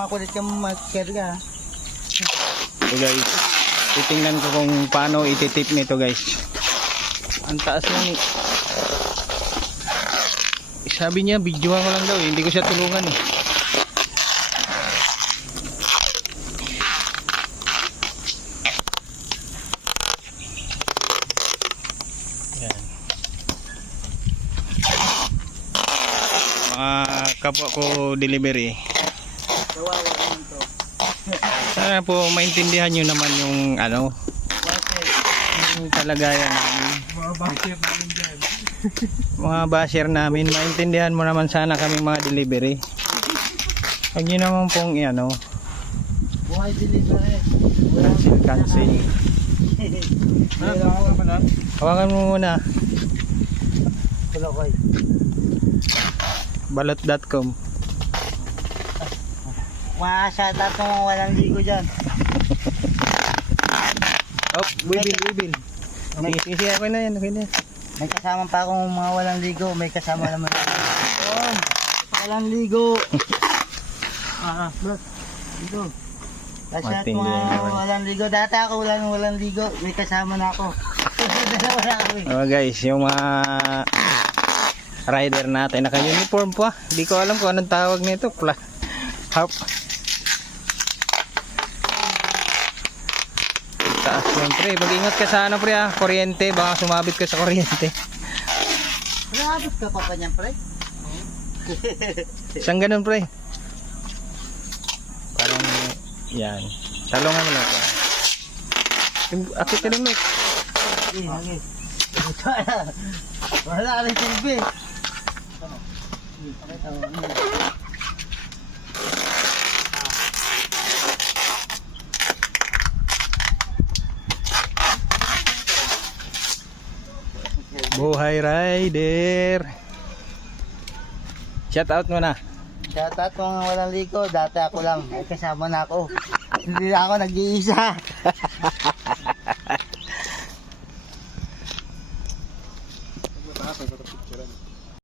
makulit kang magkarga. So guys, titingnan ko kung paano ititip nito guys. Ang taas lang eh. Sabi niya, videoan ko lang daw eh. Hindi ko siya tulungan eh. Yan. Mga kapwa ko delivery. Kawawa naman to. Sana po maintindihan nyo naman yung ano, Bakit? yung kalagayan namin. Mga basher namin dyan. Mga basher namin, maintindihan mo naman sana kami mga delivery. Huwag nyo naman pong ano, Buhay delivery. cancel. Hawakan mo muna. Kulokoy. Balot.com. Mga shoutout ng mga walang ligo dyan. Oh, wibil. Sige, okay na yan, okay na yan. May kasama pa akong mga walang ligo. May kasama naman ako. Walang ligo. Bro. Ligo. Kasi at Matindi mga naman. walang ligo. Dati ako walang ligo. May kasama na ako. Dalawa na kami. Oh guys, yung mga rider natin naka-uniform pa. Hindi ko alam kung anong tawag nito. Hop. Taas yan pre. Mag-ingat ka sa ano pre ah. Kuryente. Baka sumabit ka sa kuryente. Nakabot ka pa niyan, pre? Isang ganun pre. Parang yan. Salungan mo lang pre. Akit ka ng mic. Sige. Wala rin silbi. Buhay rider. Shout out mo na. Shoutout mga walang ligo. Dati ako lang. May kasama na ako. Hindi na ako nag-iisa.